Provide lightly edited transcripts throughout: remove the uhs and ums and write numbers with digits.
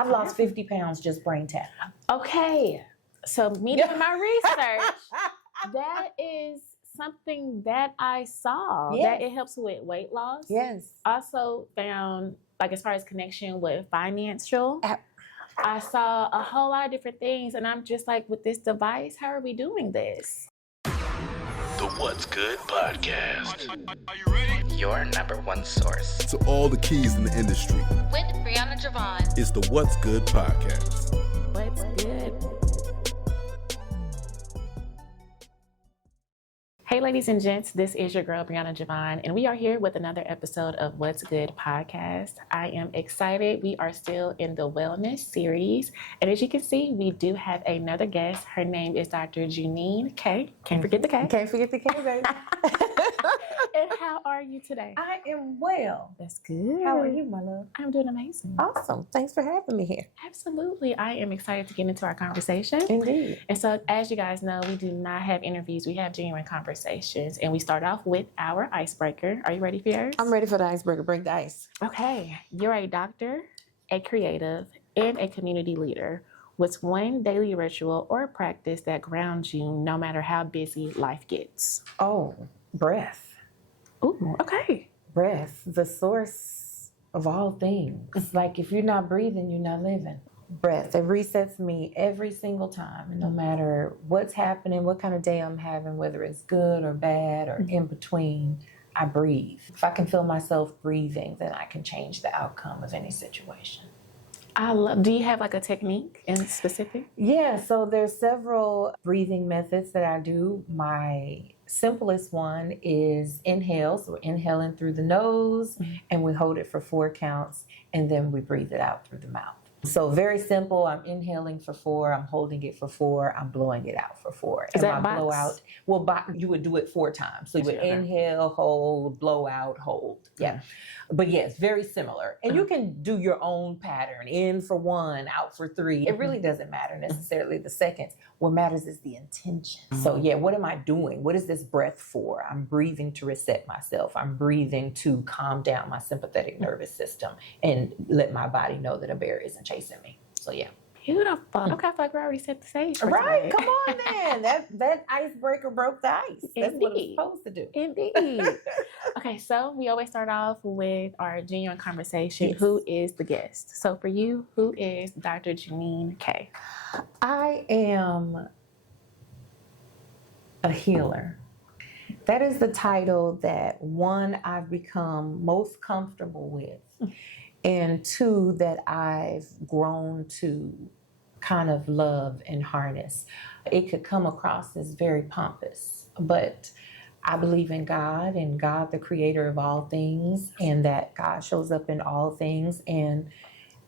I've lost 50 pounds just BrainTap. Okay. So me doing my research, that is something that I saw, that it helps with weight loss. Yes. Also found, like, as far as connection with financial, I saw a whole lot of different things, and I'm just like, with this device, how are we doing this? The What's Good Podcast. Are you ready? Your number one source to all the keys in the industry. With Brianna Javon. It's the What's Good Podcast. What's good? Hey, ladies and gents, this is your girl, Brianna Javon, and we are here with another episode of What's Good Podcast. I am excited. We are still in the wellness series, and as you can see, we do have another guest. Her name is Dr. JuNene K. Can't forget the K. Can't forget the K, baby. And how are you today? I am well. That's good. How are you, my love? I'm doing amazing. Awesome. Thanks for having me here. Absolutely. I am excited to get into our conversation. Indeed. And so, as you guys know, we do not have interviews. We have genuine conversations. And we start off with our icebreaker. Are you ready for yours? I'm ready for the icebreaker. Break the ice. Okay. You're a doctor, a creative, and a community leader. What's one daily ritual or practice that grounds you no matter how busy life gets? Oh, breath. Ooh, okay. Breath, the source of all things. Like, if you're not breathing, you're not living. Breath, it resets me every single time. And no matter what's happening, what kind of day I'm having, whether it's good or bad or in between, I breathe. If I can feel myself breathing, then I can change the outcome of any situation. Do you have like a technique in specific? Yeah, so there's several breathing methods that I do. My simplest one is inhale. So we're inhaling through the nose and we hold it for 4 counts and then we breathe it out through the mouth. So very simple. I'm inhaling for 4. I'm holding it for 4. I'm blowing it out for 4. Is that my blowout? Well, you would do it 4 times. So you would inhale, hold, blow out, hold. Yeah. But yes, very similar. And you can do your own pattern. In for 1, out for 3. It really doesn't matter necessarily the seconds. What matters is the intention. So yeah, what am I doing? What is this breath for? I'm breathing to reset myself. I'm breathing to calm down my sympathetic nervous system and let my body know that a bear isn't chasing me. So yeah. Beautiful. Okay, I feel like we already set the stage for right, today. come on then. That icebreaker broke the ice. That's what it's supposed to do. Indeed. Okay, so we always start off with our genuine conversation. Yes. Who is the guest? So for you, who is Dr. JuNene K? I am a healer. That is the title that, 1, I've become most comfortable with, and 2, that I've grown to kind of love and harness. It could come across as very pompous, but I believe in God, and God, the creator of all things, and that God shows up in all things, and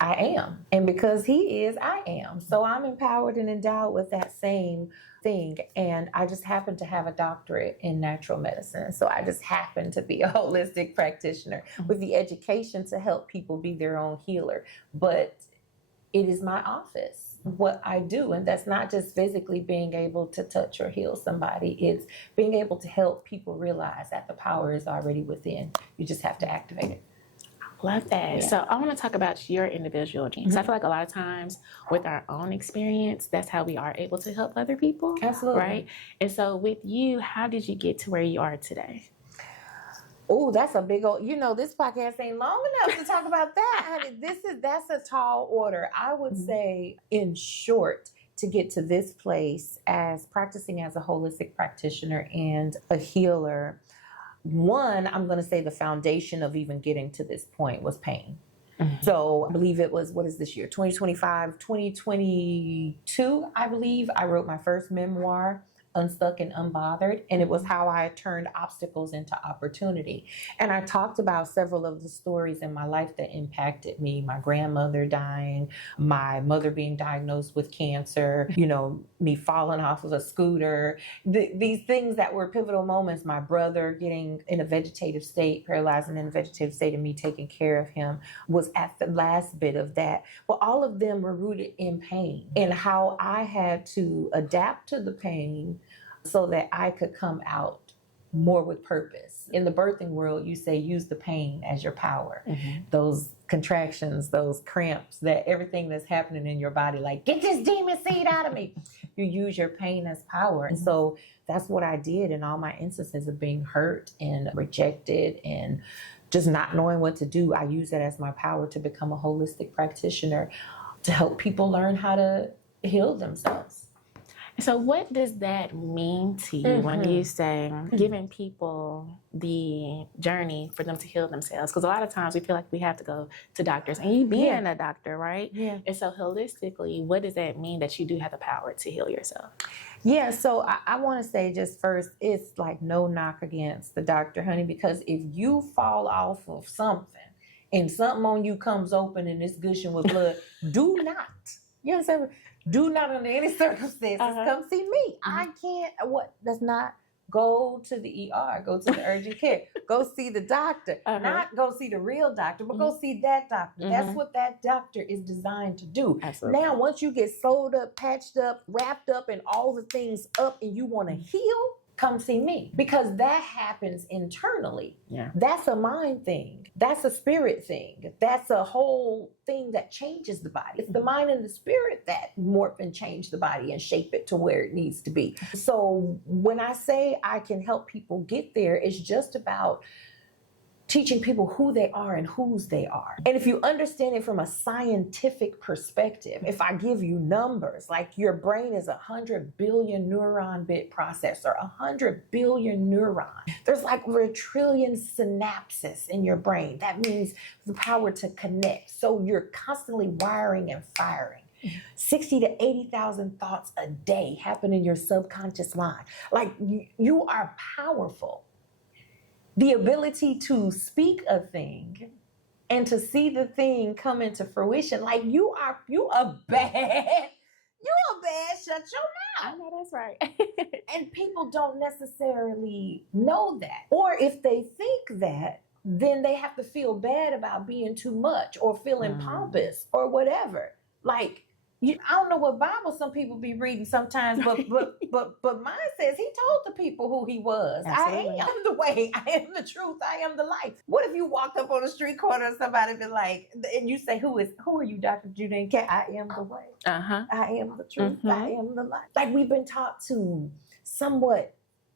I am. And because he is, I am. So I'm empowered and endowed with that same thing. And I just happen to have a doctorate in natural medicine. So I just happen to be a holistic practitioner with the education to help people be their own healer. But it is my office, what I do. And that's not just physically being able to touch or heal somebody. It's being able to help people realize that the power is already within. You just have to activate it. Love that. Yeah. So I want to talk about your individual journey. So I feel like a lot of times with our own experience, that's how we are able to help other people. Absolutely. Right? And so with you, how did you get to where you are today? Oh, that's a big old, this podcast ain't long enough to talk about that. That's a tall order. I would say, in short, to get to this place as practicing as a holistic practitioner and a healer, 1, I'm going to say the foundation of even getting to this point was pain. So I believe it was, what is this year? 2025, 2022, I believe. I wrote my first memoir, Unstuck and Unbothered, and it was how I turned obstacles into opportunity. And I talked about several of the stories in my life that impacted me. My grandmother dying, my mother being diagnosed with cancer, me falling off of a scooter, these things that were pivotal moments. My brother getting in a vegetative state, paralyzing in a vegetative state, and me taking care of him was at the last bit of that. But all of them were rooted in pain and how I had to adapt to the pain so that I could come out more with purpose. In the birthing world, you say use the pain as your power. Those contractions, those cramps, that everything that's happening in your body, like, get this demon seed out of me. You use your pain as power. And so that's what I did in all my instances of being hurt and rejected and just not knowing what to do. I use that as my power to become a holistic practitioner, to help people learn how to heal themselves. So what does that mean to you when you say giving people the journey for them to heal themselves? Because a lot of times we feel like we have to go to doctors, and you being a doctor, right? Yeah. And so holistically, what does that mean that you do have the power to heal yourself? Yeah, so I want to say just first, it's like no knock against the doctor, honey, because if you fall off of something and something on you comes open and it's gushing with blood, do not. You know what I'm saying? Do not under any circumstances come see me. I can't, does not go to the ER, go to the urgent care, go see the doctor, not go see the real doctor, but go see that doctor. That's what that doctor is designed to do. Absolutely. Now, once you get sewed up, patched up, wrapped up, and all the things up, and you want to heal, come see me, because that happens internally. Yeah. That's a mind thing. That's a spirit thing. That's a whole thing that changes the body. It's the mind and the spirit that morph and change the body and shape it to where it needs to be. So when I say I can help people get there, it's just about teaching people who they are and whose they are. And if you understand it from a scientific perspective, if I give you numbers, like your brain is 100 billion neuron bit processor, 100 billion neurons. There's like over 1 trillion synapses in your brain. That means the power to connect. So you're constantly wiring and firing. 60 to 80,000 thoughts a day happen in your subconscious mind. Like you are powerful. The ability to speak a thing and to see the thing come into fruition, like you a bad, shut your mouth. I know that's right. And people don't necessarily know that. Or if they think that, then they have to feel bad about being too much or feeling pompous or whatever. Like, I don't know what Bible some people be reading sometimes, but mine says he told the people who he was. Absolutely. I am the way, I am the truth, I am the life. What if you walked up on the street corner and somebody be like, and you say, who are you, Dr. JuNene K? I am the way. I am the truth. I am the life. Like we've been taught to somewhat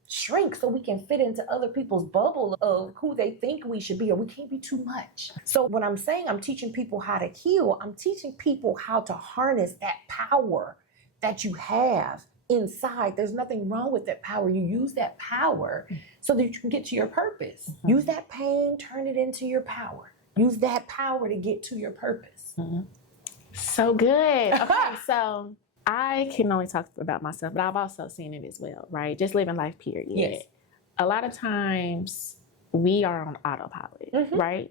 shrink so we can fit into other people's bubble of who they think we should be, or we can't be too much. So when I'm saying I'm teaching people how to heal, I'm teaching people how to harness that power that you have inside. There's nothing wrong with that power. You use that power so that you can get to your purpose. Use that pain, turn it into your power. Use that power to get to your purpose. So good. Okay, so I can only talk about myself, but I've also seen it as well, right? Just living life, period. Yes. A lot of times we are on autopilot, right?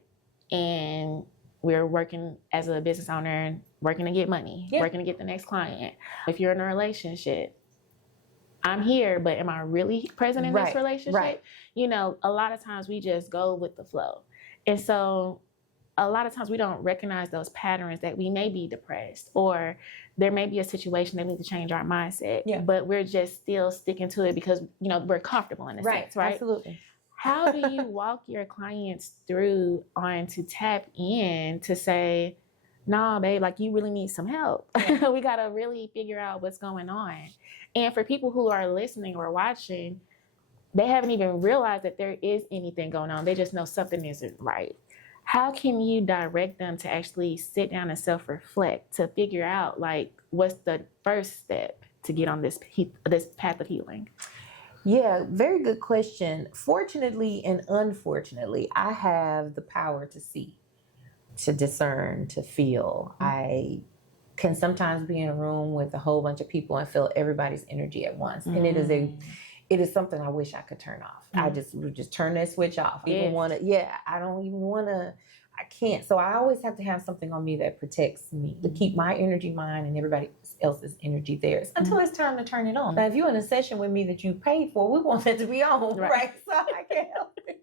And we're working as a business owner, working to get money, working to get the next client. If you're in a relationship, I'm here, but am I really present in this relationship? Right. You know, a lot of times we just go with the flow. And so a lot of times we don't recognize those patterns that we may be depressed, or there may be a situation that we need to change our mindset, but we're just still sticking to it because, you know, we're comfortable in a sense, right? Absolutely. How do you walk your clients through on to tap in to say, nah, babe, like you really need some help. We got to really figure out what's going on. And for people who are listening or watching, they haven't even realized that there is anything going on. They just know something isn't right. How can you direct them to actually sit down and self-reflect to figure out, like, what's the first step to get on this path of healing? Yeah, very good question. Fortunately and unfortunately, I have the power to see, to discern, to feel. I can sometimes be in a room with a whole bunch of people and feel everybody's energy at once. And it is something I wish I could turn off. I would just turn that switch off. I don't even want to, I can't. So I always have to have something on me that protects me, to keep my energy, mine, and everybody else's energy theirs until it's time to turn it on. Now, if you're in a session with me that you paid for, we want that to be on, right? So I can't help it.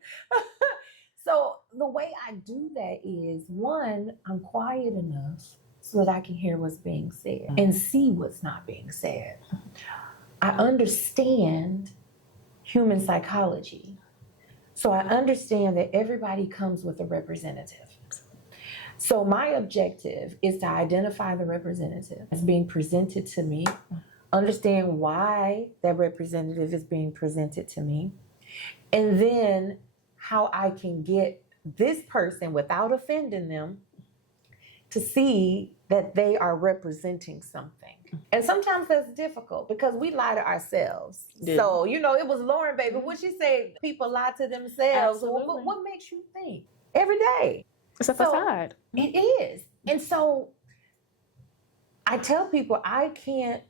So the way I do that is, one, I'm quiet enough so that I can hear what's being said and see what's not being said. I understand human psychology. So I understand that everybody comes with a representative. So my objective is to identify the representative that's being presented to me, understand why that representative is being presented to me, and then how I can get this person, without offending them, to see that they are representing something. And sometimes that's difficult because we lie to ourselves. Yeah. So, it was Lauren, baby. What she said, people lie to themselves. Absolutely. Well, what makes you think? Every day. It's a facade. It is. And so I tell people I can't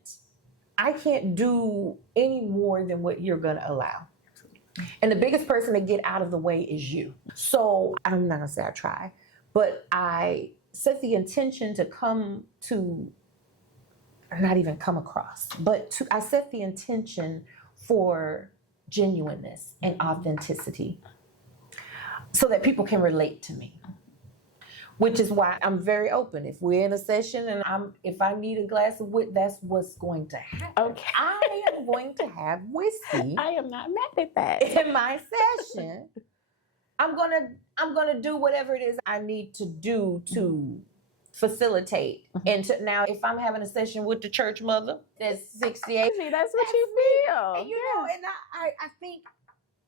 do any more than what you're gonna allow. And the biggest person to get out of the way is you. So I'm not gonna say I try, but I set the intention to come to, or not even come across, but I set the intention for genuineness and authenticity so that people can relate to me. Which is why I'm very open. If we're in a session and if I need a glass of whiskey, that's what's going to happen. Okay. I am going to have whiskey I am not mad at that. in my session. I'm gonna do whatever it is I need to do to facilitate. And now if I'm having a session with the church mother that's 68, That's what you feel. and, and I think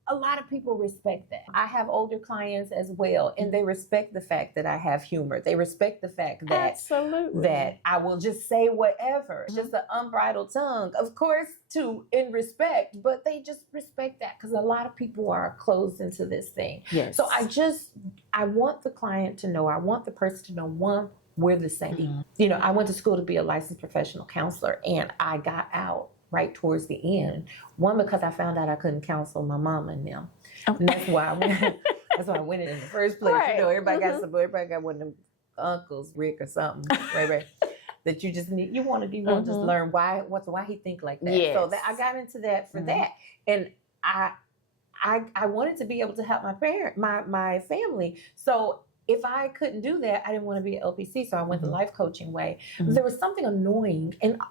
a lot of people respect that. I have older clients as well, and they respect the fact that I have humor. They respect the fact that Absolutely. that I will just say whatever, just an unbridled tongue, of course, in respect, but they just respect that because a lot of people are closed into this thing. Yes. So I want the client to know, I want the person to know, one, we're the same. I went to school to be a licensed professional counselor, and I got out right towards the end. One, because I found out I couldn't counsel my mom and them. Okay. And that's why I went in the first place. Right. Everybody got one of them uncles, Rick or something, right, that you just need. You want to just learn why he think like that. Yes. So I got into that for that, and I wanted to be able to help my family. So if I couldn't do that, I didn't want to be an LPC. So I went the life coaching way. There was something annoying, and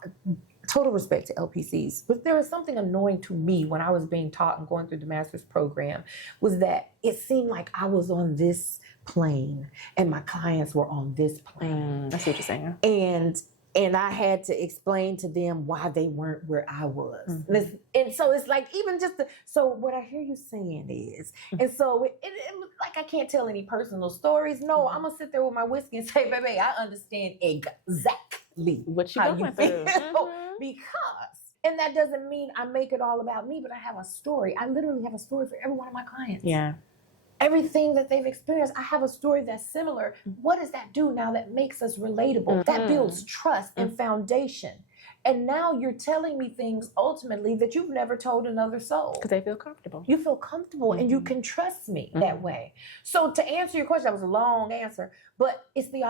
total respect to LPCs, but there was something annoying to me when I was being taught and going through the master's program, was that it seemed like I was on this plane and my clients were on this plane. I see what you're saying. And I had to explain to them why they weren't where I was. And so it's like, even so what I hear you saying is, and so it like I can't tell any personal stories. No, I'm gonna sit there with my whiskey and say, baby, I understand exactly What you how going you through. feel. Because, and that doesn't mean I make it all about me, but I have a story. I literally have a story for every one of my clients. Yeah. Everything that they've experienced, I have a story that's similar. What does that do now that makes us relatable? That builds trust and foundation. And now you're telling me things ultimately that you've never told another soul. Because they feel comfortable. You feel comfortable and you can trust me that way. So to answer your question, that was a long answer, but it's the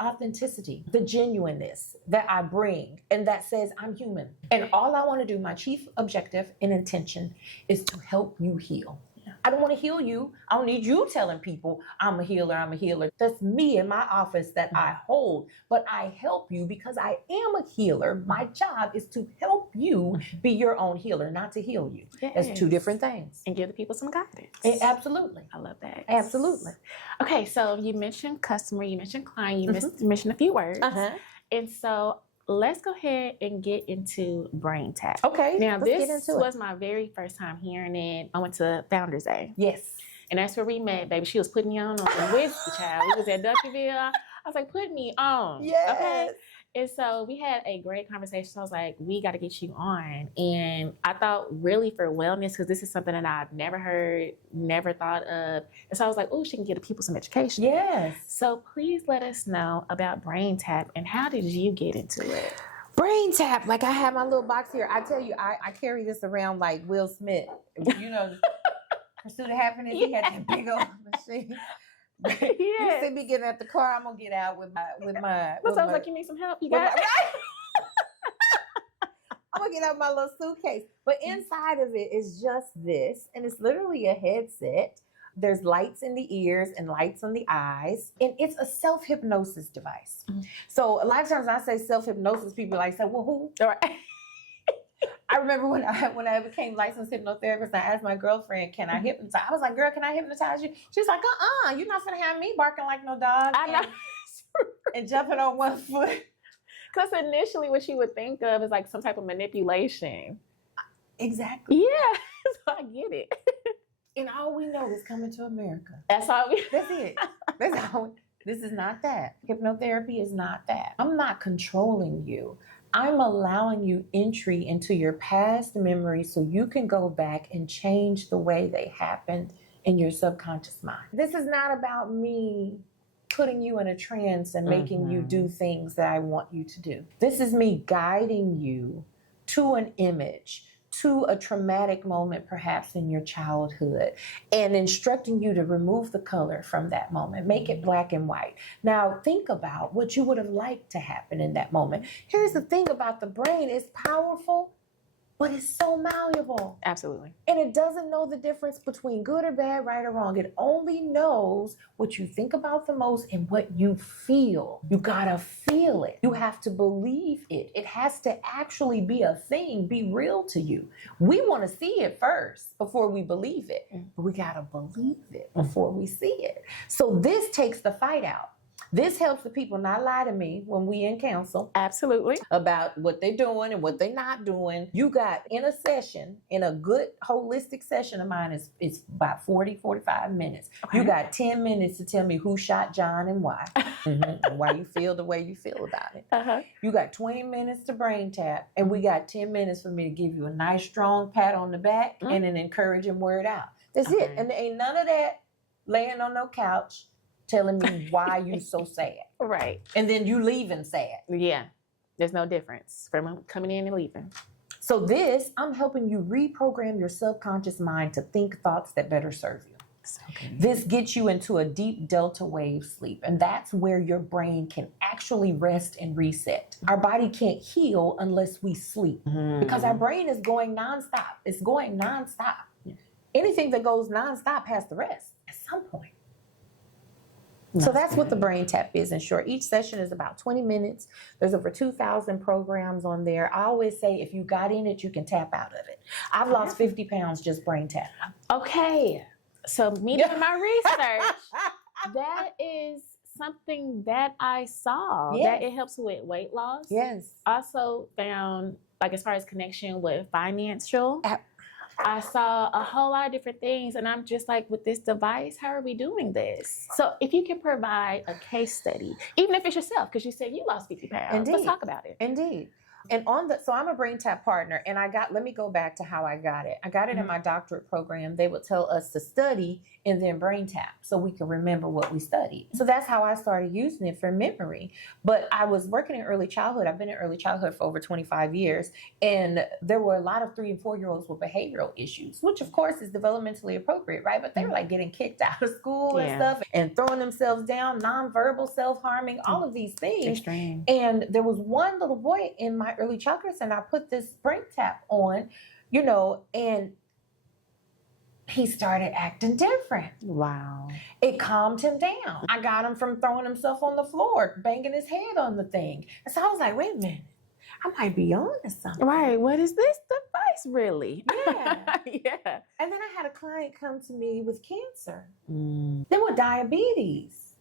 authenticity, the genuineness that I bring, and that says I'm human. And all I want to do, my chief objective and intention, is to help you heal. I don't want to heal you. I don't need you telling people I'm a healer. That's me in my office that I hold. But I help you because I am a healer. My job is to help you be your own healer, not to heal you. Yes. That's two different things. And give the people some guidance. Absolutely. I love that. Absolutely. Okay, so you mentioned customer, you mentioned client, you mentioned a few words. And so let's go ahead and get into BrainTap. Okay. Now, let's get this into was my very first time hearing it. I went to Founders Day. Yes. And that's where we met, baby. She was putting me on some whiskey, child. We was at Duncanville. I was like, put me on. Yes. Okay. And so we had a great conversation. So I was like, we got to get you on. And I thought really for wellness, because this is something that I've never heard, never thought of. And so I was like, oh, she can give people some education. Yes. So please let us know about BrainTap and how did you get into it? BrainTap, like I have my little box here. I tell you, I carry this around like Will Smith. Pursuit of Happiness, he had that big old machine. You see me getting at the car, I'm gonna get out with my. That sounds like you need some help. You got it. I'm gonna get out my little suitcase. But inside of it is just this, and it's literally a headset. There's lights in the ears and lights on the eyes, and it's a self-hypnosis device. So a lot of times I say self-hypnosis, people like say, well, who? All right. I remember when I became licensed hypnotherapist, I asked my girlfriend, can I hypnotize? I was like, girl, can I hypnotize you? She's like, you're not gonna have me barking like no dog. I know. and jumping on one foot. Because initially what you would think of is like some type of manipulation. Exactly. Yeah, so I get it. And all we know is coming to America. That's all we. That's it. That's all. This is not that. Hypnotherapy is not that. I'm not controlling you. I'm allowing you entry into your past memories so you can go back and change the way they happened in your subconscious mind. This is not about me putting you in a trance and making you do things that I want you to do. This is me guiding you to an image, to a traumatic moment perhaps in your childhood, and instructing you to remove the color from that moment, make it black and white. Now think about what you would have liked to happen in that moment. Here's the thing about the brain, it's powerful, but it's so malleable. Absolutely. And it doesn't know the difference between good or bad, right or wrong. It only knows what you think about the most and what you feel. You gotta feel it. You have to believe it. It has to actually be a thing, be real to you. We wanna see it first before we believe it. But we gotta believe it before we see it. So this takes the fight out. This helps the people not lie to me when we in counsel Absolutely. about what they're doing and what they're not doing. You got in a session, in a good holistic session of mine is about 40, 45 minutes. Okay. You got 10 minutes to tell me who shot John and why. And why you feel the way you feel about it. Uh-huh. You got 20 minutes to BrainTap, and we got 10 minutes for me to give you a nice strong pat on the back and an encouraging word out. That's it. And there ain't none of that laying on no couch telling me why you so sad. Right. And then you leaving sad. Yeah. There's no difference from coming in and leaving. So this, I'm helping you reprogram your subconscious mind to think thoughts that better serve you. Okay. This gets you into a deep delta wave sleep, and that's where your brain can actually rest and reset. Our body can't heal unless we sleep because our brain is going nonstop. It's going nonstop. Anything that goes nonstop has to rest at some point. So that's what the BrainTap is in short. Each session is about 20 minutes. There's over 2,000 programs on there. I always say if you got in it, you can tap out of it. I've lost 50 pounds just BrainTap. Okay. So me doing my research, that is something that I saw, Yes. that it helps with weight loss. Yes. Also found, like as far as connection with financial, I saw a whole lot of different things, and I'm just like, with this device, how are we doing this? So if you can provide a case study, even if it's yourself, because you said you lost 50 pounds, Indeed. let's talk about it. Indeed. And so I'm a BrainTap partner, and let me go back to how I got it. I got it in my doctorate program. They would tell us to study and then BrainTap so we can remember what we studied. So that's how I started using it for memory. But I was working in early childhood. I've been in early childhood for over 25 years. And there were a lot of 3 and 4-year-olds with behavioral issues, which of course is developmentally appropriate, right? But they were like getting kicked out of school and stuff and throwing themselves down, nonverbal, self-harming, all of these things. Extreme. And there was one little boy in my early childhood, and I put this BrainTap on, and he started acting different. Wow. It calmed him down. I got him from throwing himself on the floor, banging his head on the thing. And so I was like, wait a minute, I might be on to something. Right. What is this device really? Yeah. Yeah. And then I had a client come to me with cancer, then with diabetes,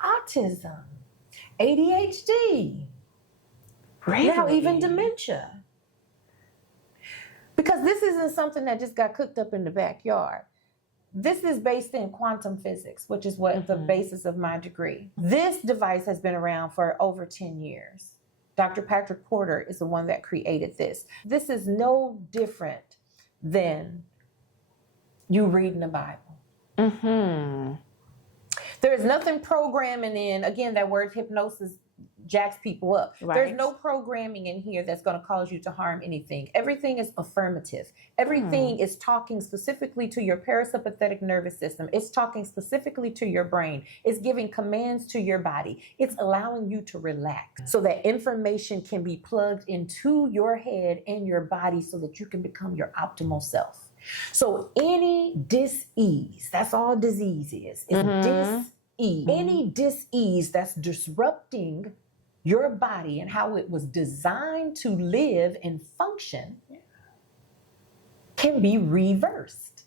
autism, ADHD, now even dementia. Because this isn't something that just got cooked up in the backyard. This is based in quantum physics, which is what the basis of my degree. This device has been around for over 10 years. Dr. Patrick Porter is the one that created this. This is no different than you reading the Bible. There is nothing programming in, again, that word hypnosis jacks people up. Right. There's no programming in here that's going to cause you to harm anything. Everything is affirmative. Everything is talking specifically to your parasympathetic nervous system. It's talking specifically to your brain. It's giving commands to your body. It's allowing you to relax so that information can be plugged into your head and your body so that you can become your optimal self. So any dis-ease, that's all disease is dis-ease. Any dis-ease that's disrupting your body and how it was designed to live and function can be reversed.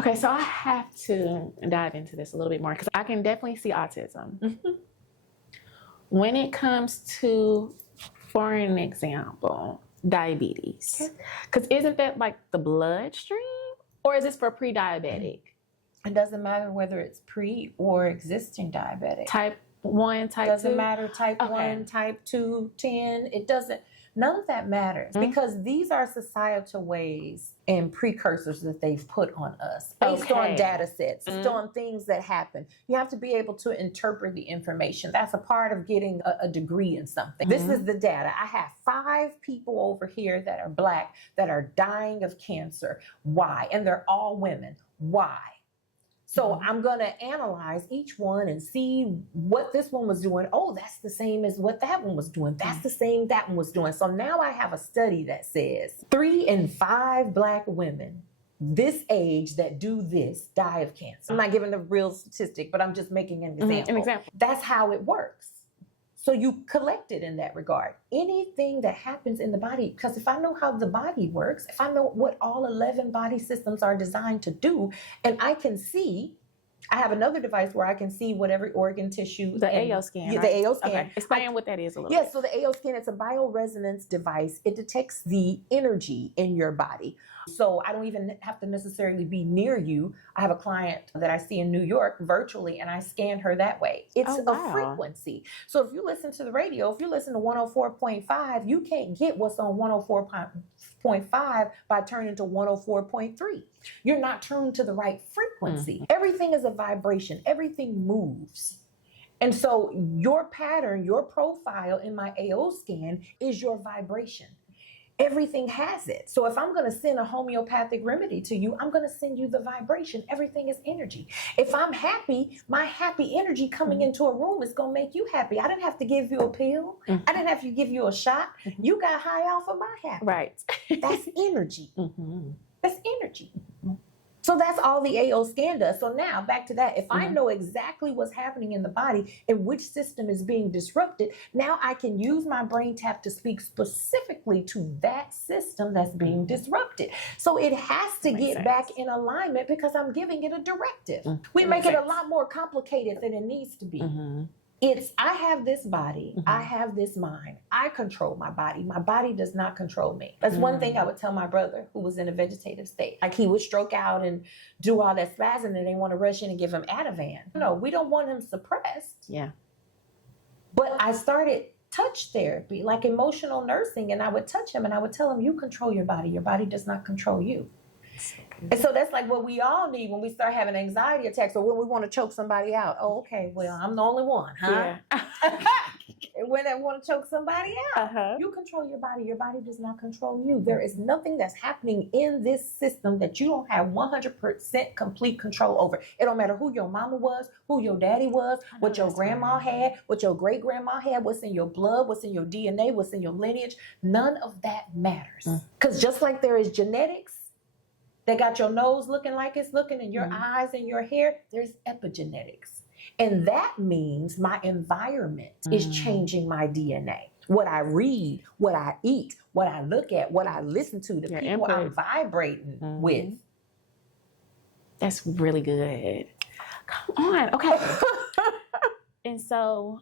Okay, so I have to dive into this a little bit more because I can definitely see autism. When it comes to, for an example, diabetes, because isn't that like the bloodstream, or is this for pre-diabetic? It doesn't matter whether it's pre or existing diabetic. Type 1, type 2? Doesn't matter, type 1, type 2, 10. It doesn't, none of that matters because these are societal ways and precursors that they've put on us based on data sets, based on things that happen. You have to be able to interpret the information. That's a part of getting a degree in something. This is the data. I have 5 people over here that are Black that are dying of cancer. Why? And they're all women. Why? So I'm going to analyze each one and see what this one was doing. Oh, that's the same as what that one was doing. That's the same that one was doing. So now I have a study that says 3 in 5 Black women this age that do this die of cancer. I'm not giving the real statistic, but I'm just making an example. That's how it works. So you collect it in that regard. Anything that happens in the body, because if I know how the body works, if I know what all 11 body systems are designed to do, and I can see, I have another device where I can see what every organ, tissue. The AO scan. Yeah, the AO scan. Okay. Explain what that is a little bit. Yeah, so the AO scan, it's a bioresonance device. It detects the energy in your body. So I don't even have to necessarily be near you. I have a client that I see in New York virtually, and I scan her that way. It's a frequency. So if you listen to the radio, if you listen to 104.5, you can't get what's on 104.5 by turning to 104.3. You're not tuned to the right frequency. Everything is a vibration. Everything moves. And so your pattern, your profile in my AO scan is your vibration. Everything has it. So if I'm going to send a homeopathic remedy to you, I'm going to send you the vibration. Everything is energy. If I'm happy, my happy energy coming into a room is going to make you happy. I didn't have to give you a pill. I didn't have to give you a shot. You got high off of my happy. Right. That's energy. That's energy. So that's all the AO scan does. So now back to that. If I know exactly what's happening in the body and which system is being disrupted, now I can use my BrainTap to speak specifically to that system that's being disrupted. So it has to get back in alignment because I'm giving it a directive. We make it a lot more complicated than it needs to be. It's, I have this body, I have this mind, I control my body does not control me. That's one thing I would tell my brother who was in a vegetative state. Like he would stroke out and do all that spasm and they want to rush in and give him Ativan. No, we don't want him suppressed. Yeah. But I started touch therapy, like emotional nursing, and I would touch him and I would tell him, you control your body does not control you. And so that's like what we all need when we start having anxiety attacks or when we want to choke somebody out. Oh, okay, well, I'm the only one, huh? Yeah. And when I want to choke somebody out, you control your body does not control you. There is nothing that's happening in this system that you don't have 100% complete control over. It don't matter who your mama was, who your daddy was, what your grandma had, what your great grandma had, what's in your blood, what's in your DNA, what's in your lineage. None of that matters. Because just like there is genetics, that got your nose looking like it's looking and your eyes and your hair, there's epigenetics. And that means my environment is changing my DNA. What I read, what I eat, what I look at, what I listen to, the people I'm vibrating with. That's really good. Come on. Okay. And so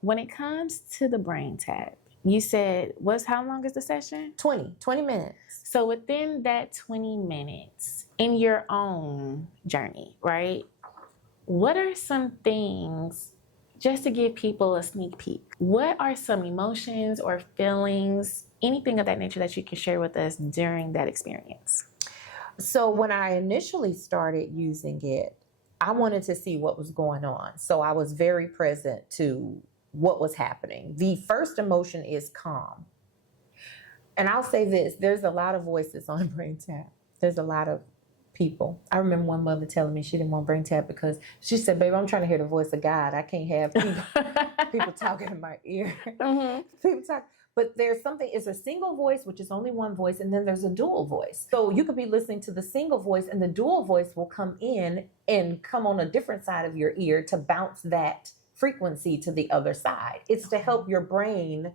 when it comes to the BrainTap, you said, how long is the session? 20 minutes. So within that 20 minutes, in your own journey, right, what are some things, just to give people a sneak peek, what are some emotions or feelings, anything of that nature that you can share with us during that experience? So when I initially started using it, I wanted to see what was going on. So I was very present to what was happening. The first emotion is calm. And I'll say this, there's a lot of voices on BrainTap. There's a lot of people. I remember one mother telling me she didn't want BrainTap because she said, baby, I'm trying to hear the voice of God. I can't have people talking in my ear. People talk. But there's something, it's a single voice, which is only one voice, and then there's a dual voice. So you could be listening to the single voice and the dual voice will come in and come on a different side of your ear to bounce that frequency to the other side. It's to help your brain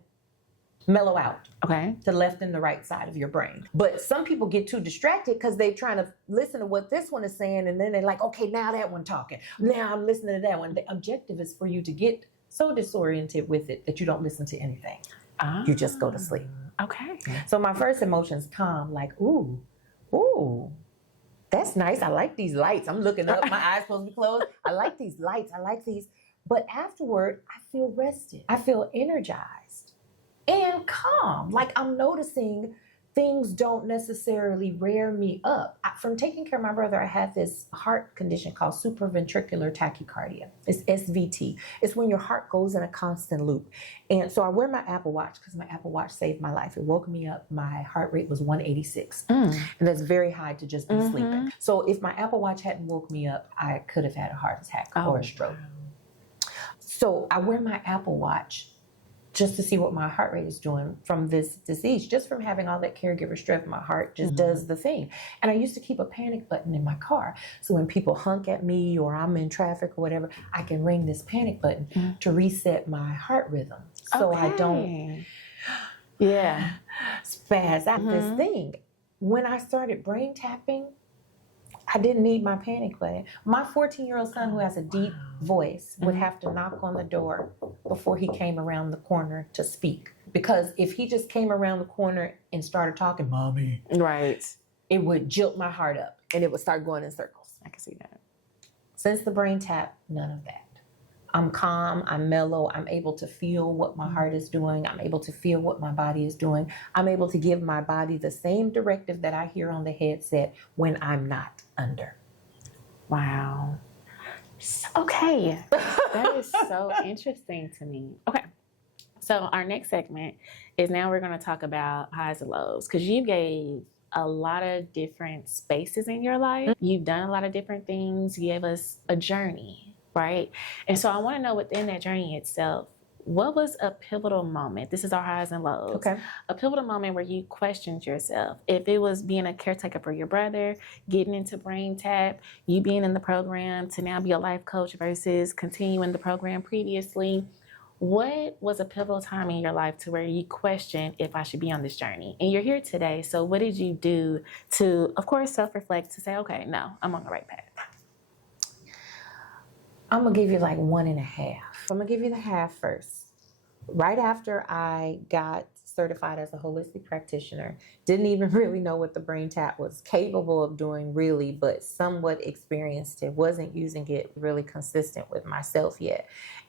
mellow out. Okay. To left and the right side of your brain. But some people get too distracted because they're trying to listen to what this one is saying and then they're like, okay, now that one talking. Now I'm listening to that one. The objective is for you to get so disoriented with it that you don't listen to anything. Ah, You just go to sleep. Okay. So my first emotion's calm, like, ooh, that's nice. I like these lights. I'm looking up, my eyes supposed to be closed. I like these lights. I like these. But afterward, I feel rested. I feel energized and calm. Like I'm noticing things don't necessarily rear me up. From taking care of my brother, I had this heart condition called supraventricular tachycardia. It's SVT. It's when your heart goes in a constant loop. And so I wear my Apple Watch because my Apple Watch saved my life. It woke me up. My heart rate was 186. And that's very high to just be sleeping. So if my Apple Watch hadn't woke me up, I could have had a heart attack or a stroke. So I wear my Apple Watch just to see what my heart rate is doing from this disease. Just from having all that caregiver stress, my heart just does the thing. And I used to keep a panic button in my car. So when people honk at me or I'm in traffic or whatever, I can ring this panic button to reset my heart rhythm. So I don't spaz out this thing. When I started brain tapping, I didn't need my panic button. My 14-year-old son, who has a deep voice, would have to knock on the door before he came around the corner to speak. Because if he just came around the corner and started talking, Mommy, Right. it would jilt my heart up and it would start going in circles. I can see that. Since the brain tap, none of that. I'm calm, I'm mellow, I'm able to feel what my heart is doing, I'm able to feel what my body is doing. I'm able to give my body the same directive that I hear on the headset when I'm not under. Wow. Okay. That is so interesting to me. Okay. So our next segment is now we're going to talk about highs and lows because you gave a lot of different spaces in your life. You've done a lot of different things. You gave us a journey, right? And so I want to know within that journey itself, what was a pivotal moment? This is our highs and lows. Okay. A pivotal moment where you questioned yourself. If it was being a caretaker for your brother, getting into BrainTap, you being in the program to now be a life coach versus continuing the program previously, what was a pivotal time in your life to where you questioned if I should be on this journey? And you're here today, so what did you do to, of course, self-reflect to say, okay, no, I'm on the right path? I'm going to give you like 1.5. I'm going to give you the half first. Right after I got certified as a holistic practitioner, didn't even really know what the brain tap was capable of doing really, but somewhat experienced it, wasn't using it really consistent with myself yet.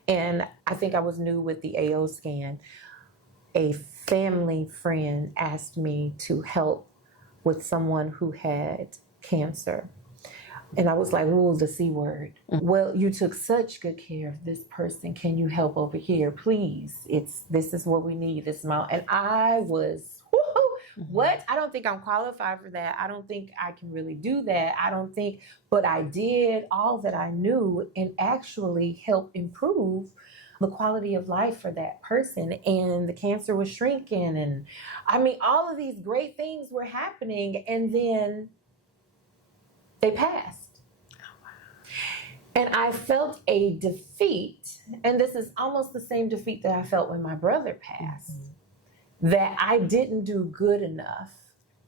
And I think I was new with the AO scan. A family friend asked me to help with someone who had cancer. And I was like, ooh, the C word. Well, you took such good care of this person. Can you help over here, please? This is what we need. This amount. And I was, what? I don't think I'm qualified for that. I don't think I can really do that. But I did all that I knew and actually help improve the quality of life for that person. And the cancer was shrinking. And I mean, all of these great things were happening. And then they passed. And I felt a defeat, and this is almost the same defeat that I felt when my brother passed, that I didn't do good enough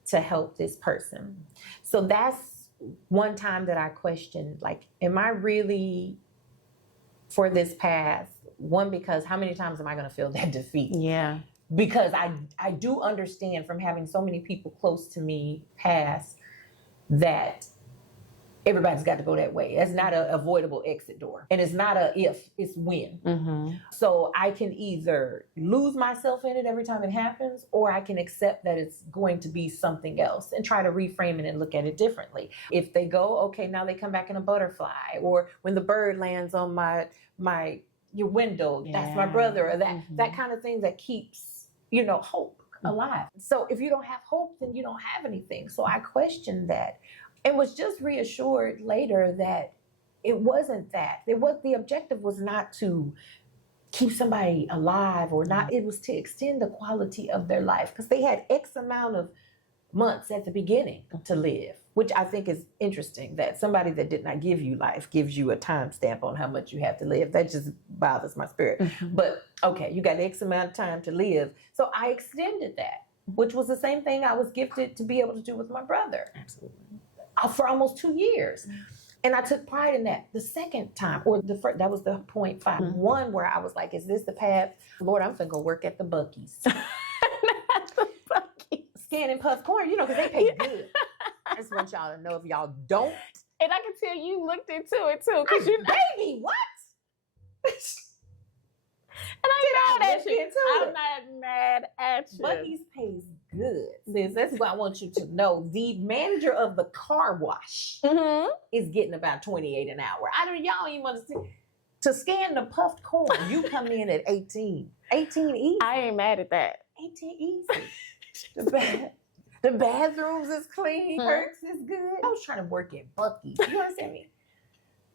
to help this person. So that's one time that I questioned, like, am I really for this path? One, because how many times am I going to feel that defeat? Yeah. Because I do understand from having so many people close to me pass that everybody's got to go that way. That's not an avoidable exit door. And it's not a if, it's when. So I can either lose myself in it every time it happens, or I can accept that it's going to be something else and try to reframe it and look at it differently. If they go, okay, now they come back in a butterfly, or when the bird lands on your window, that's my brother, or that kind of thing that keeps, hope alive. So if you don't have hope, then you don't have anything. So I questioned that. And was just reassured later that it wasn't that. The objective was not to keep somebody alive or not. It was to extend the quality of their life because they had X amount of months at the beginning to live, which I think is interesting that somebody that did not give you life gives you a timestamp on how much you have to live. That just bothers my spirit. But okay, you got X amount of time to live. So I extended that, which was the same thing I was gifted to be able to do with my brother. Absolutely. For almost 2 years. And I took pride in that. The second time, or the first, that was the 0.5. One where I was like, is this the path? Lord, I'm finna go work at the Buc-ee's. Scanning puff corn, you know, because they pay good. I just want y'all to know if y'all don't. And I can tell you looked into it too, because Baby, what? And I ain't mad at you. Into I'm it. not mad at you. Buc-ee's pays good. Sis, that's what I want you to know. The manager of the car wash is getting about $28 an hour. Y'all even understand. To scan the puffed corn, you come in at 18. 18 easy. I ain't mad at that. 18 easy. The bathrooms is clean. Perks is good. I was trying to work at Buc-ee's. You understand me?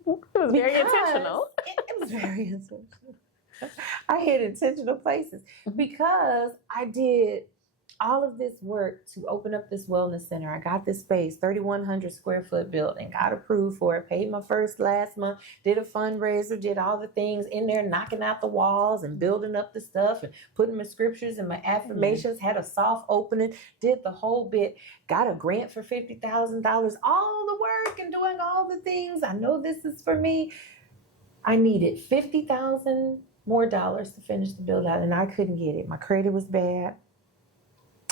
It was very intentional. It was very intentional. I hit intentional places because I did all of this work to open up this wellness center. I got this space, 3,100 square foot building, got approved for it, paid my first last month, did a fundraiser, did all the things in there, knocking out the walls and building up the stuff and putting my scriptures and my affirmations, had a soft opening, did the whole bit, got a grant for $50,000, all the work and doing all the things. I know this is for me. I needed $50,000 more dollars to finish the build out, and I couldn't get it. My credit was bad.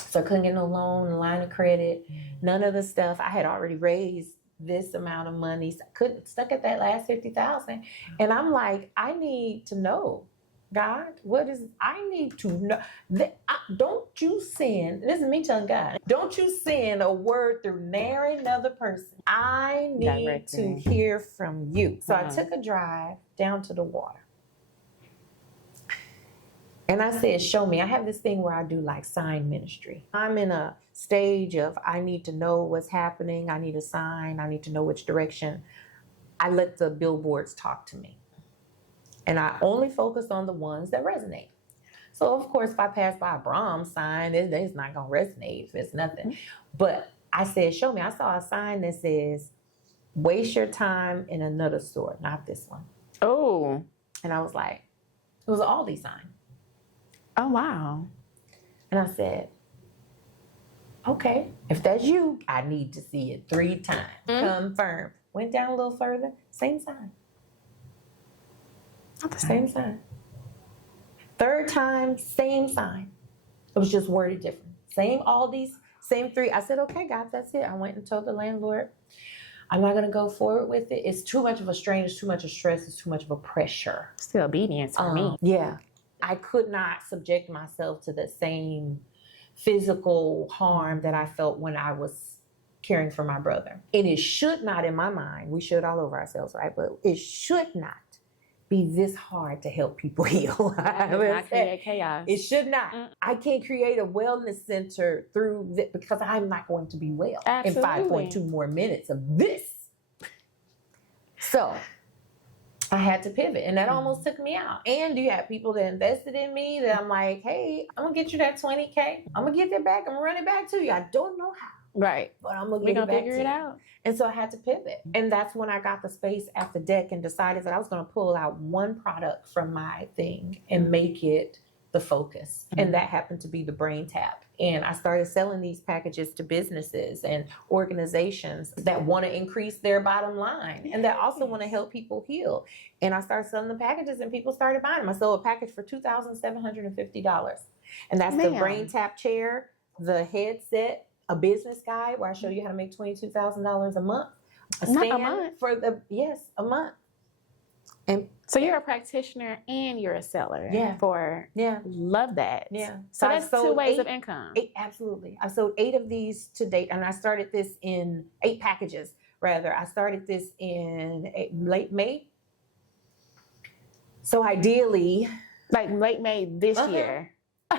So I couldn't get no loan, a line of credit, none of the stuff. I had already raised this amount of money. So I couldn't, stuck at that last 50,000. And I'm like, I need to know, God, I need to know. Don't you send, this is me telling God, don't you send a word through nary another person. I need to hear from you. So I took a drive down to the water. And I said, show me. I have this thing where I do like sign ministry. I'm in a stage of, I need to know what's happening. I need a sign. I need to know which direction. I let the billboards talk to me. And I only focus on the ones that resonate. So of course, if I pass by a Brahms sign, it's not going to resonate if it's nothing. But I said, show me. I saw a sign that says, waste your time in another store, not this one. Oh. And I was like, it was an Aldi sign. Oh, wow. And I said, okay, if that's you, I need to see it 3 times. Confirm. Went down a little further, same sign. Same sign. 3rd time, same sign. It was just worded different. Same Aldi's, same 3. I said, okay, God, that's it. I went and told the landlord, I'm not going to go forward with it. It's too much of a strain. It's too much of stress. It's too much of a pressure. Still obedience for me. Yeah. I could not subject myself to the same physical harm that I felt when I was caring for my brother. And it should not, in my mind, we should all over ourselves, right? But it should not be this hard to help people heal. Not create chaos. It should not. I can't create a wellness center through this because I'm not going to be well in 5.2 more minutes of this. So I had to pivot, and that almost took me out. And you have people that invested in me that I'm like, hey, I'm going to get you that $20K. I'm going to get that back. I'm going to run it back to you. I don't know how. Right. But I'm going to get it back to you. We're going to figure it out. And so I had to pivot. And that's when I got the space at the deck and decided that I was going to pull out one product from my thing and make it the focus. And that happened to be the BrainTap. And I started selling these packages to businesses and organizations that want to increase their bottom line and that also want to help people heal. And I started selling the packages and people started buying them. I sold a package for $2,750. And that's the BrainTap chair, the headset, a business guide where I show you how to make $22,000 a month. A month? A month. And so you're a practitioner and you're a seller. Love that. Yeah. So that's 2 ways of income. 8, absolutely. I've sold 8 of these to date, and I started this in 8 packages. Rather, I started this in late May. So ideally, like late May this year,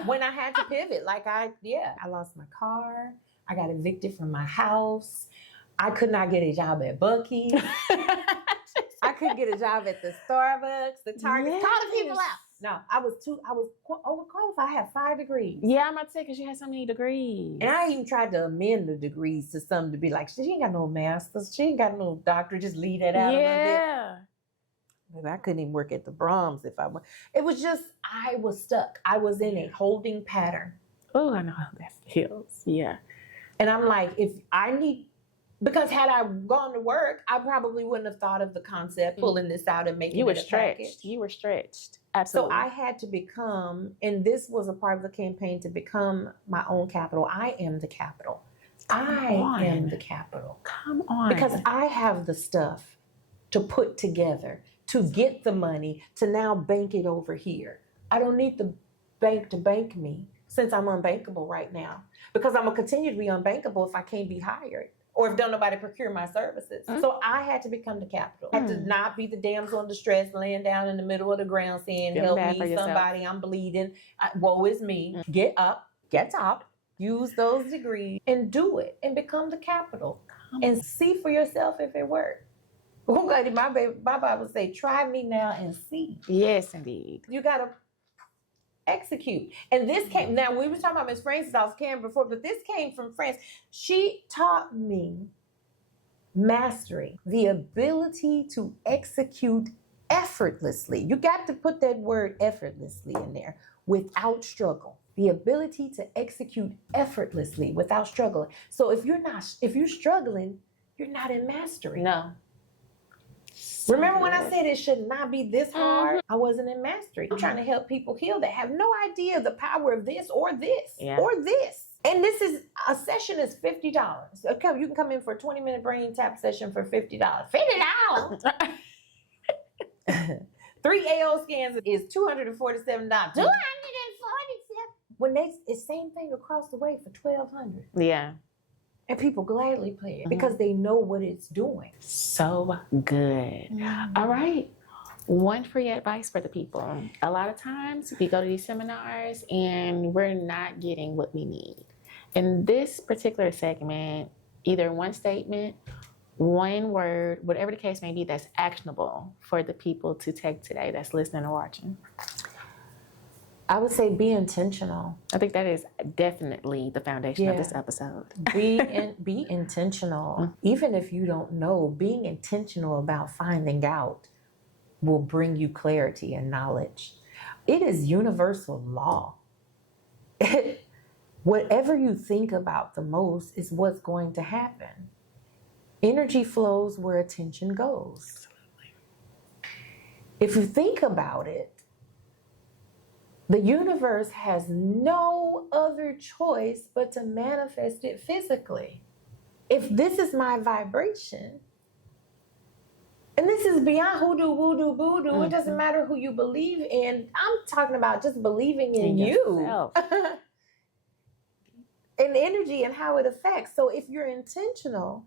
when I had to pivot, I lost my car. I got evicted from my house. I could not get a job at Buc-ee's. I couldn't get a job at the Starbucks, the Target. Call the people out. No, I was overqualified. I had 5 degrees. Yeah, I'm about to say, because you had so many degrees. And I even tried to amend the degrees to some to be like, she ain't got no master's. She ain't got no doctorate. Just leave that out a little bit. But I couldn't even work at the Brahms if I went. It was just, I was stuck. I was in a holding pattern. Oh, I know how that feels. Yeah. And I'm like, if I need Because had I gone to work, I probably wouldn't have thought of the concept, pulling this out and making You were it a stretched. package. You were stretched. So Absolutely. I had to become, and this was a part of the campaign to become my own capital. I am the capital. I am the capital. Come on. Because I have the stuff to put together, to get the money, to now bank it over here. I don't need the bank to bank me since I'm unbankable right now. Because I'm going to continue to be unbankable if I can't be hired. Or if don't nobody procure my services. So I had to become the capital. I had to not be the damsel in distress laying down in the middle of the ground saying, help me, somebody, I'm bleeding. Woe is me. Get up, get top, use those degrees and do it and become the capital. And see for yourself if it works. Okay, my Bible say, try me now and see. Yes, indeed. You got to execute. And this came, now we were talking about Miss Frances off camera before, but this came from France. She taught me mastery, the ability to execute effortlessly. You got to put that word effortlessly in there, without struggle. The ability to execute effortlessly without struggle. So if you're struggling, you're not in mastery. No. Remember when I said it should not be this hard? I wasn't in mastery. I'm trying to help people heal that have no idea the power of this or this or this. And this is, a session is $50. Okay, you can come in for a 20-minute brain tap session for $50. $50! 3 AO scans is $247. $247. When it's same thing across the way for $1,200. Yeah. And people gladly pay it because they know what it's doing. So good. All right. One free advice for the people. A lot of times we go to these seminars and we're not getting what we need. In this particular segment, either one statement, one word, whatever the case may be, that's actionable for the people to take today that's listening or watching. I would say be intentional. I think that is definitely the foundation of this episode. Be intentional. Even if you don't know, being intentional about finding out will bring you clarity and knowledge. It is universal law. Whatever you think about the most is what's going to happen. Energy flows where attention goes. If you think about it, the universe has no other choice but to manifest it physically. If this is my vibration, and this is beyond hoodoo, voodoo, voodoo, it doesn't matter who you believe in. I'm talking about just believing in you. And energy and how it affects. So if you're intentional,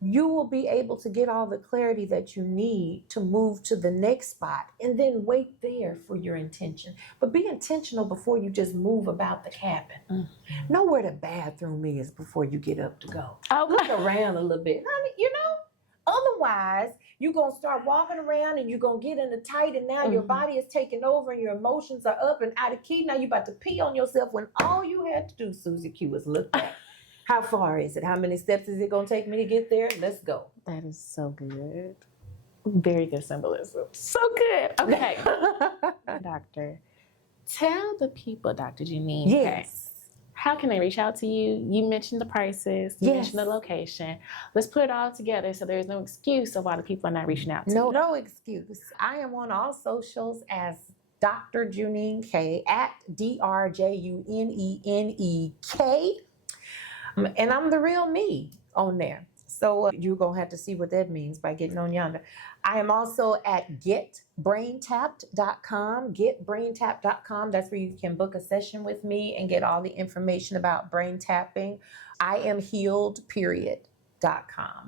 you will be able to get all the clarity that you need to move to the next spot and then wait there for your intention. But be intentional before you just move about the cabin. Know where the bathroom is before you get up to go. Look around a little bit. You know, otherwise you're going to start walking around and you're going to get in the tight and now your body is taking over and your emotions are up and out of key. Now you're about to pee on yourself when all you had to do, Susie Q, was look back. How far is it? How many steps is it going to take me to get there? Let's go. That is so good. Very good symbolism. So good. Okay. Doctor, tell the people, Dr. JuNene K, how can they reach out to you? You mentioned the prices. You mentioned the location. Let's put it all together so there's no excuse of why the people are not reaching out to you. No excuse. I am on all socials as Dr. JuNene K at DrJuNene And I'm the real me on there. So you're going to have to see what that means by getting on yonder. I am also at getbraintapped.com. Getbraintapped.com. That's where you can book a session with me and get all the information about brain tapping. I am healed.com.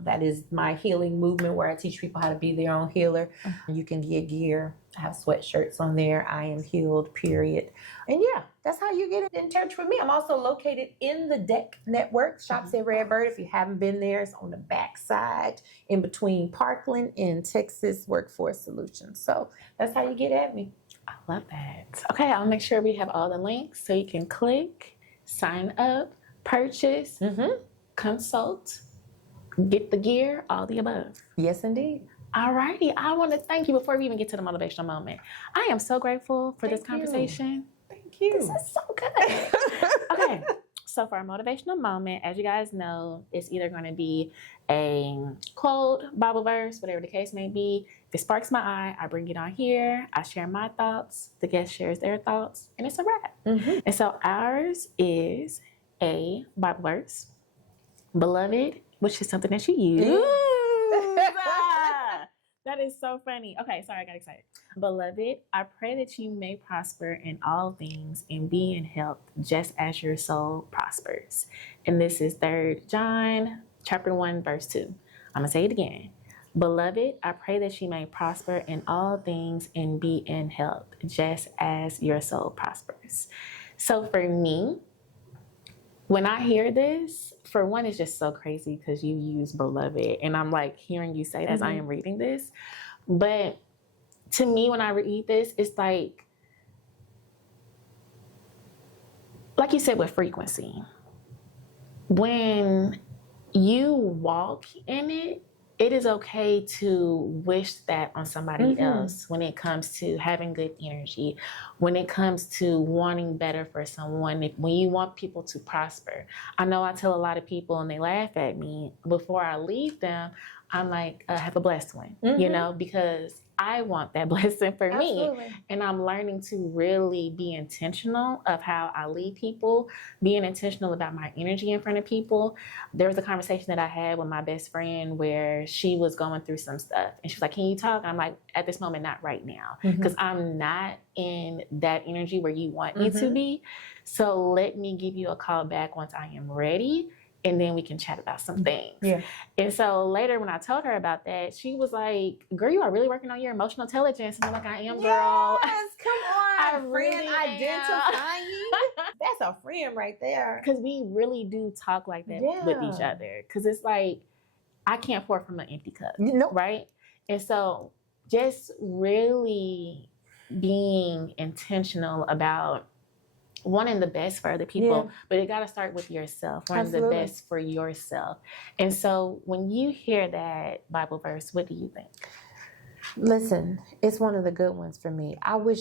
That is my healing movement where I teach people how to be their own healer. You can get gear. I have sweatshirts on there. I am healed, period. And yeah, that's how you get in touch with me. I'm also located in the DEC network, Shops at Redbird. If you haven't been there, it's on the backside in between Parkland and Texas Workforce Solutions. So that's how you get at me. I love that. Okay, I'll make sure we have all the links so you can click, sign up, purchase, consult, get the gear, all the above. Yes, indeed. All righty. I want to thank you before we even get to the motivational moment. I am so grateful for this conversation. Thank you. This is so good. Okay. So for our motivational moment, as you guys know, it's either going to be a quote, Bible verse, whatever the case may be. If it sparks my eye, I bring it on here. I share my thoughts. The guest shares their thoughts, and it's a wrap. Mm-hmm. And so ours is a Bible verse, beloved, which is something that you use. That is so funny. Okay, sorry, I got excited. Beloved, I pray that you may prosper in all things and be in health just as your soul prospers. And this is 3 John chapter 1, verse 2. I'm going to say it again. Beloved, I pray that you may prosper in all things and be in health just as your soul prospers. So for me, when I hear this, for one, it's just so crazy because you use beloved. And I'm like hearing you say that as I am reading this. But to me, when I read this, it's like you said with frequency. When you walk in it, it is okay to wish that on somebody else when it comes to having good energy, when it comes to wanting better for someone, when you want people to prosper. I know I tell a lot of people and they laugh at me. Before I leave them, I'm like, have a blessed one, you know, because I want that blessing for me. And I'm learning to really be intentional of how I lead people, being intentional about my energy in front of people. There was a conversation that I had with my best friend where she was going through some stuff. And she was like, can you talk? And I'm like, at this moment, not right now. Because I'm not in that energy where you want me to be. So let me give you a call back once I am ready. And then we can chat about some things. Yeah. And so later when I told her about that, she was like, girl, you are really working on your emotional intelligence. And I'm like, I am, girl. Yes, come on. I Friend really identifying. That's a friend right there. Because we really do talk like that with each other. Because it's like, I can't pour from an empty cup. Nope. Right? And so just really being intentional about wanting the best for other people, but it got to start with yourself, wanting the best for yourself. And so when you hear that Bible verse, what do you think? Listen, it's one of the good ones for me.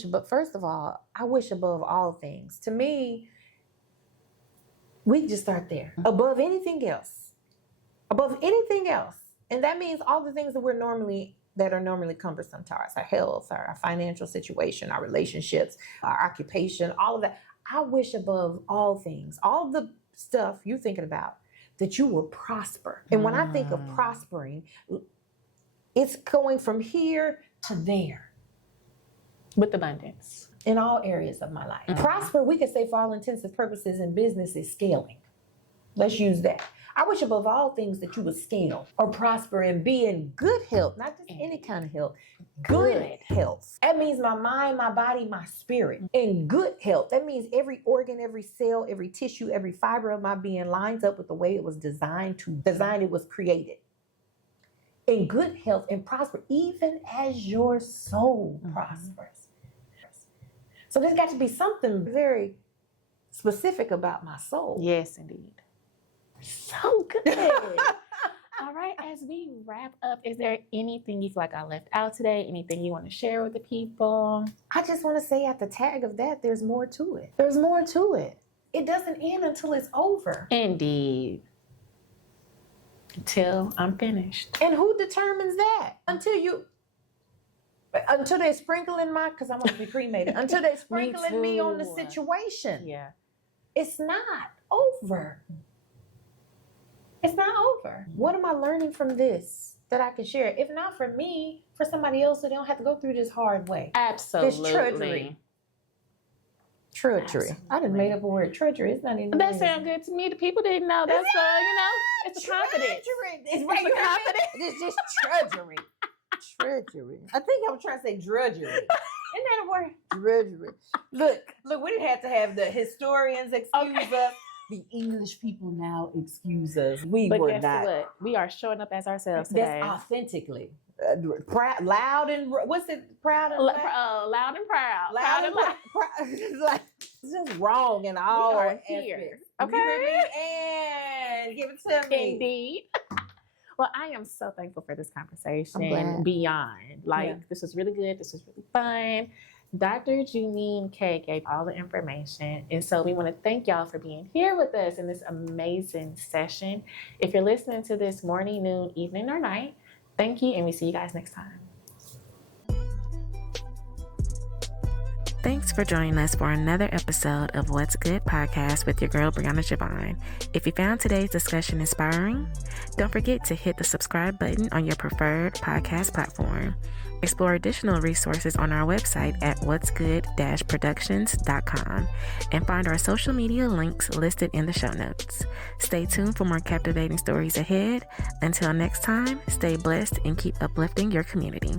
But first of all, I wish above all things. To me, we just start there. Above anything else. Above anything else. And that means all the things that are normally cumbersome to us, our health, our financial situation, our relationships, our occupation, all of that. I wish above all things, all the stuff you're thinking about, that you will prosper. And when I think of prospering, it's going from here to there. With abundance. In all areas of my life. Prosper, we could say for all intents and purposes in business, is scaling. Let's use that. I wish above all things that you would scale or prosper and be in good health, not just any kind of health, good health. That means my mind, my body, my spirit. In good health, that means every organ, every cell, every tissue, every fiber of my being lines up with the way it was it was created. In good health and prosper, even as your soul prospers. So there's got to be something very specific about my soul. Yes, indeed. So good. All right, as we wrap up, is there anything you feel like I left out today? Anything you want to share with the people? I just want to say at the tag of that, there's more to it. There's more to it. It doesn't end until it's over. Indeed. Until I'm finished. And who determines that? Until they sprinkle in because I want to be cremated. Until they sprinkle in me on the situation. Yeah. It's not over. It's not over. What am I learning from this that I can share? If not for me, for somebody else so they don't have to go through this hard way. Absolutely. This trudgery. Absolutely. I done made up a word. Trudgery. It's not even. That sounds good to me. The people didn't know. That's it's a confidence. It's right. Confidence. It's just trudgery. Trudgery. I think I'm trying to say drudgery. Isn't that a word? Drudgery. Look, we didn't have to have the historians excuse us. The English people now excuse us. But were guess not. What? We are showing up as ourselves today. That's authentically. Proud, loud and what's it? Proud and loud? Loud and proud. Loud and loud. Like, it's just wrong in all we are here. Okay. And give it to me. Indeed. Well, I am so thankful for this conversation. Beyond. This was really good. This was really fun. Dr. JuNene K gave all the information. And so we want to thank y'all for being here with us in this amazing session. If you're listening to this morning, noon, evening, or night, thank you, and we see you guys next time. Thanks for joining us for another episode of What's Good Podcast with your girl, Brianna Javon. If you found today's discussion inspiring, don't forget to hit the subscribe button on your preferred podcast platform. Explore additional resources on our website at whatsgood-productions.com and find our social media links listed in the show notes. Stay tuned for more captivating stories ahead. Until next time, stay blessed and keep uplifting your community.